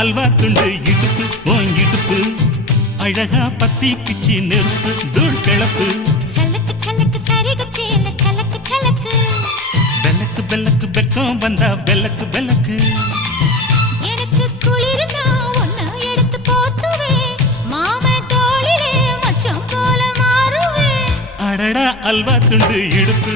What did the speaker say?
அல்வா துண்டு இடுப்பு ஓங்கிடுப்பு அழகா பத்தி கிச்சி நெருப்பு தூள் கிளப்பு சலக்கு சலக்கு சரிகுச்சியில சலக்கு சலக்கு பெல்லக்கு பெல்லக்கு பெக்கம் வந்தா பெல்லக்கு பெல்லக்கு எனக்கு குளிர்னா ஒன்ன எடுத்து போத்துவே மாமே தோளிலே மச்சம் போல மாறுவே அடடா அல்வா துண்டு இடுப்பு